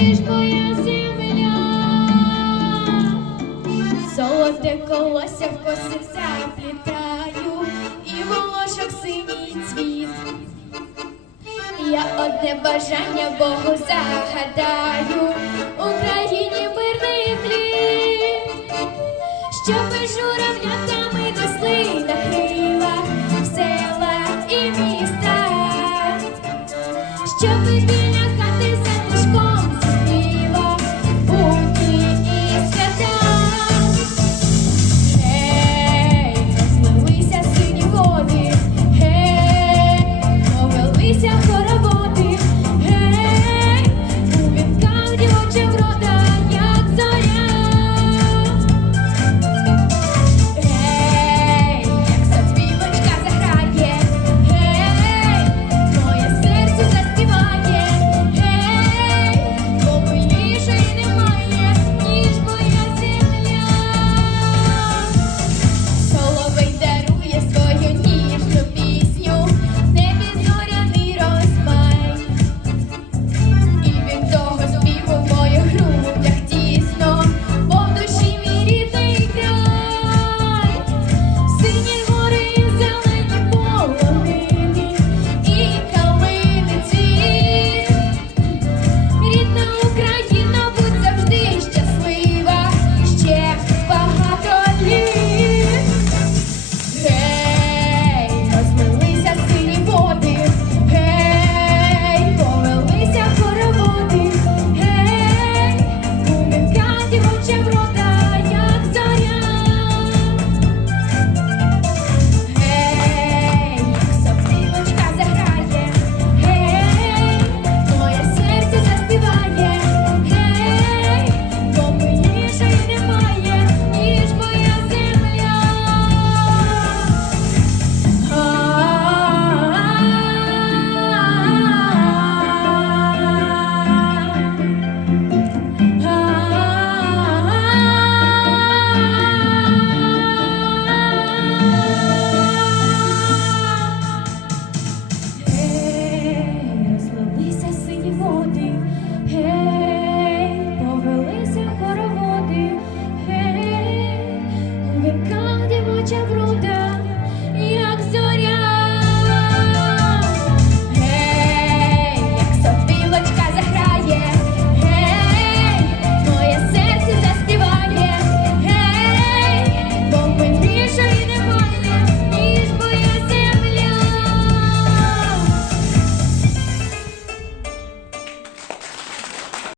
ніж моя земля. Золоте колося в коси заплітаю, і волошок синій цвіт. Я одне бажання Богу загадаю, Україні мирний хліб, щоб журавлятами несли на крилах в села і міста, щоб біля